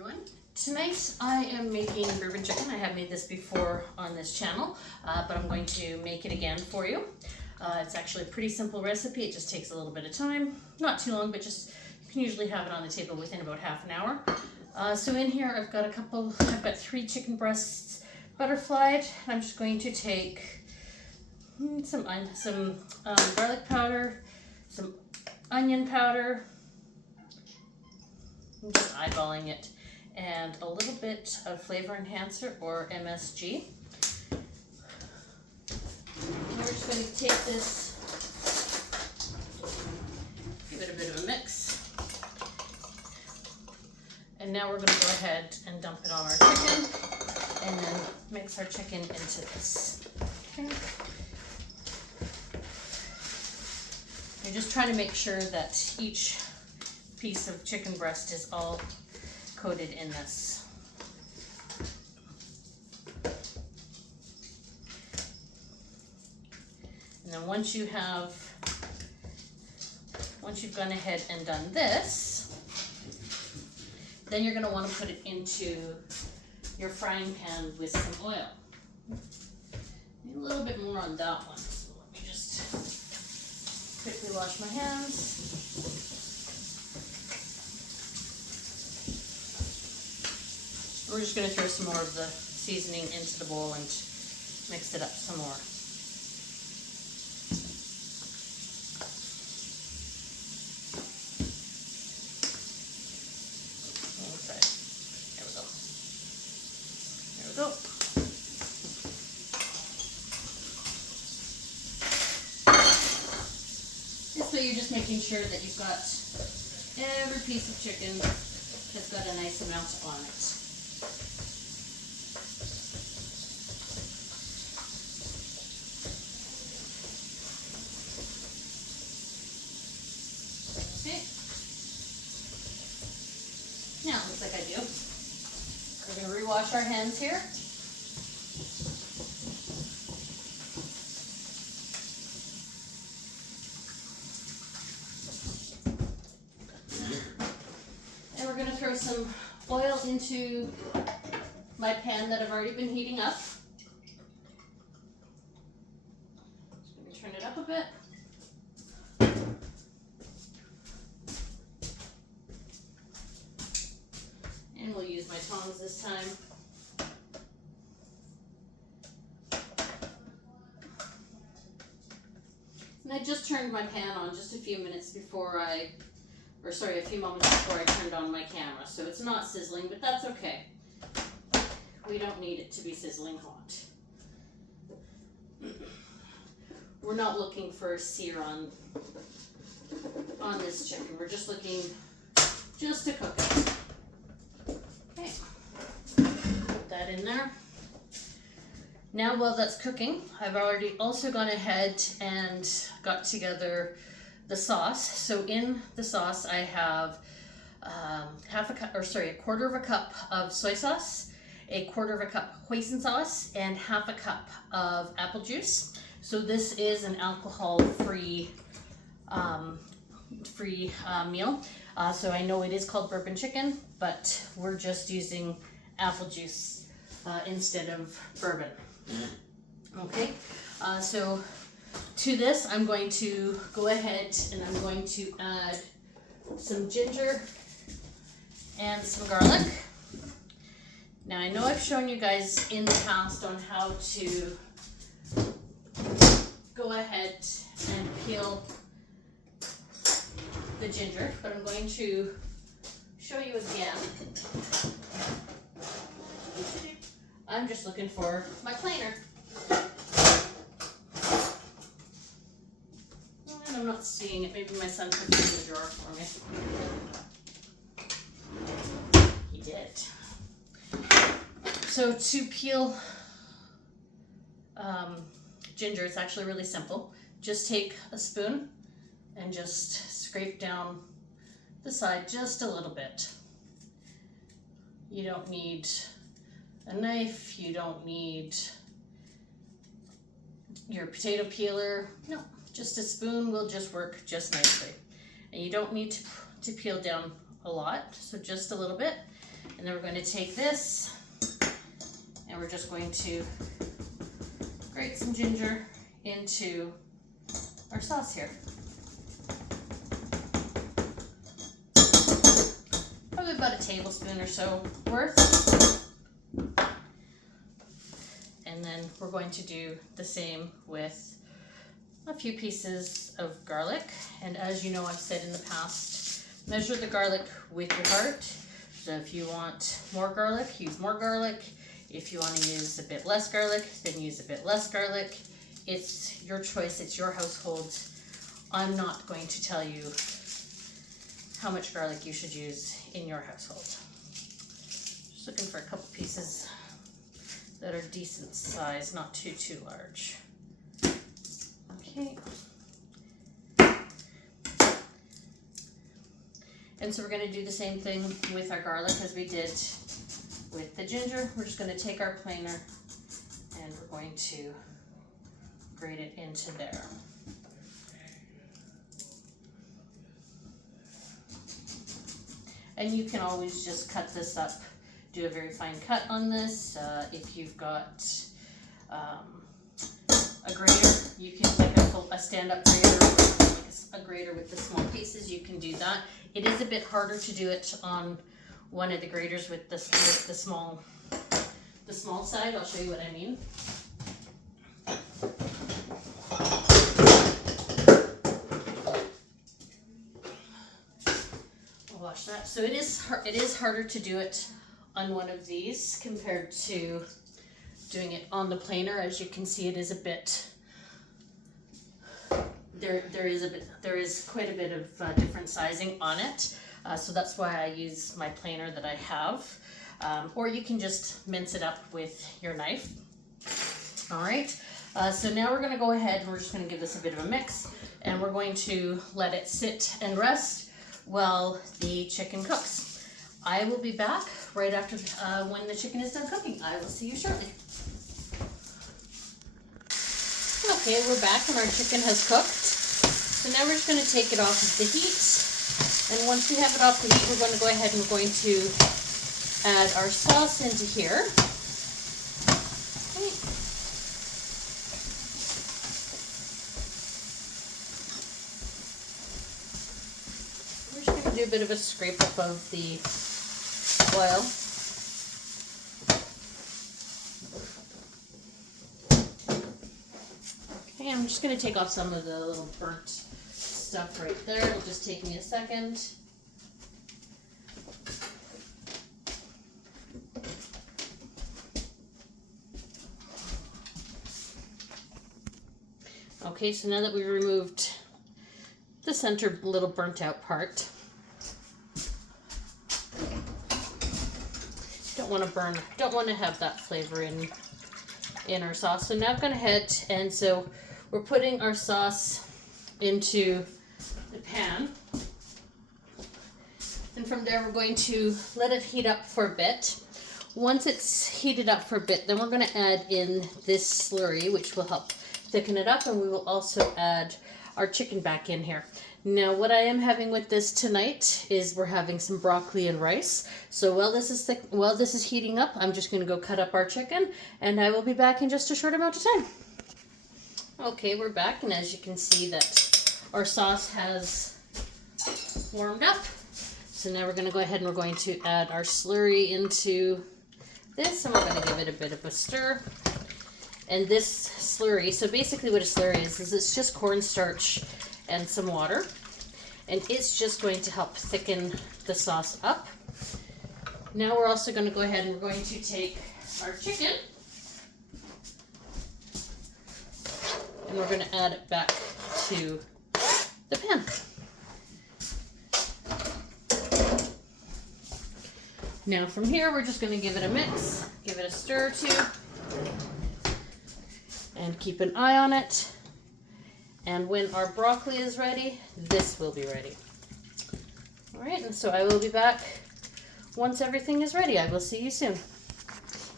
everyone. Tonight I am making bourbon chicken. I have made this before on this channel, but I'm going to make it again for you. It's actually a pretty simple recipe. It just takes a little bit of time. Not too long, but just you can usually have it on the table within about half an hour. So in here I've got 3 chicken breasts butterflied. I'm just going to take some garlic powder, some onion powder, I'm just eyeballing it, and a little bit of flavor enhancer or MSG. And we're just going to take this, give it a bit of a mix, and now we're going to go ahead and dump it on our chicken, and then mix our chicken into this. Okay. You're just trying to make sure that each piece of chicken breast is all coated in this. And then once you've gone ahead and done this, then you're going to want to put it into your frying pan with some oil. Need a little bit more on that one. So let me just quickly wash my hands. We're just going to throw some more of the seasoning into the bowl and mix it up some more. Okay, there we go. There we go. This way you're just making sure that you've got every piece of chicken has got a nice amount on it. Okay. Now it looks like I do. We're going to rewash our hands here. And we're going to throw some oil into my pan that I've already been heating up. Just going to turn it up a bit. And we'll use my tongs this time. And I just turned my pan on just a few moments before I turned on my camera. So it's not sizzling, but that's okay. We don't need it to be sizzling hot. We're not looking for a sear on this chicken. We're just looking just to cook it. Okay, put that in there. Now while that's cooking, I've already also gone ahead and got together the sauce. So in the sauce I have a quarter of a cup of soy sauce, a quarter of a cup hoisin sauce, and half a cup of apple juice. So this is an alcohol-free meal. So I know it is called bourbon chicken, but we're just using apple juice instead of bourbon. Okay, so to this I'm going to go ahead and I'm going to add some ginger and some garlic. Now I know I've shown you guys in the past on how to go ahead and peel the ginger, but I'm going to show you again. I'm just looking for my planer. And I'm not seeing it. Maybe my son put it in the drawer for me. He did. So to peel ginger, it's actually really simple. Just take a spoon and just scrape down the side just a little bit. You don't need a knife, you don't need your potato peeler. No, just a spoon will just work just nicely. And you don't need to peel down a lot, so just a little bit. And then we're going to take this and we're just going to grate some ginger into our sauce here. Probably about a tablespoon or so worth. And then we're going to do the same with a few pieces of garlic. And as you know, I've said in the past, measure the garlic with your heart. So if you want more garlic, use more garlic. If you want to use a bit less garlic, then use a bit less garlic. It's your choice, it's your household. I'm not going to tell you how much garlic you should use in your household. Just looking for a couple pieces that are decent size, not too large. Okay. And so we're going to do the same thing with our garlic as we did with the ginger. We're just going to take our planer and we're going to grate it into there. And you can always just cut this up, do a very fine cut on this. If you've got a grater, you can like a stand-up grater, or like a grater with the small pieces, you can do that. It is a bit harder to do it on one of the graters with the small side. I'll show you what I mean. I'll wash that. So it is harder to do it on one of these compared to doing it on the planer. As you can see, it is a bit. There is quite a bit of different sizing on it, so that's why I use my planer that I have, or you can just mince it up with your knife. All right, so now we're going to go ahead and we're just going to give this a bit of a mix, and we're going to let it sit and rest while the chicken cooks. I will be back right after when the chicken is done cooking. I will see you shortly. Okay, we're back and our chicken has cooked. So now we're just going to take it off of the heat. And once we have it off the heat, we're going to go ahead and we're going to add our sauce into here. Okay. We're just going to do a bit of a scrape up of the oil. Okay, I'm just going to take off some of the little burnt stuff right there. It'll just take me a second. Okay, so now that we removed the center little burnt out part, don't want to have that flavor in our sauce. So now I've gone ahead and so we're putting our sauce into the pan. And from there we're going to let it heat up for a bit. Once it's heated up for a bit, then we're going to add in this slurry, which will help thicken it up, and we will also add our chicken back in here. Now what I am having with this tonight is we're having some broccoli and rice. So while this is heating up, I'm just going to go cut up our chicken, and I will be back in just a short amount of time. Okay, we're back, and as you can see that our sauce has warmed up. So now we're going to go ahead and we're going to add our slurry into this, and we're going to give it a bit of a stir. And this slurry, so basically what a slurry is it's just cornstarch and some water. And it's just going to help thicken the sauce up. Now we're also going to go ahead and we're going to take our chicken. And we're going to add it back to the pan. Now from here, we're just going to give it a mix, give it a stir or two, and keep an eye on it. And when our broccoli is ready, this will be ready. All right, and so I will be back once everything is ready. I will see you soon.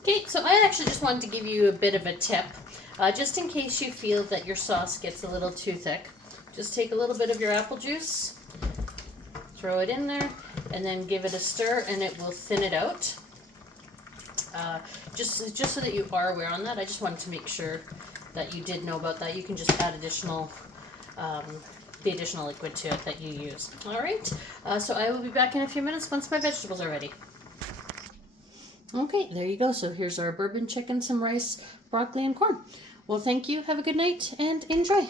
Okay, so I actually just wanted to give you a bit of a tip. Just in case you feel that your sauce gets a little too thick, just take a little bit of your apple juice Throw it in there and then give it a stir and it will thin it out. Just so that you are aware on that, I just wanted to make sure that you did know about that. You can just add additional, the additional liquid to it that you use. All right, so I will be back in a few minutes once my vegetables are ready. Okay, there you go. So here's our bourbon chicken, some rice, broccoli, and corn. Well, thank you. Have a good night and enjoy.